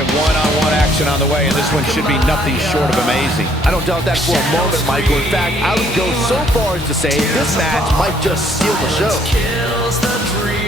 of one-on-one action on the way, and this one should be nothing short of amazing. I don't doubt that for a moment, Michael. In fact, I would go so far as to say this match might just steal the show.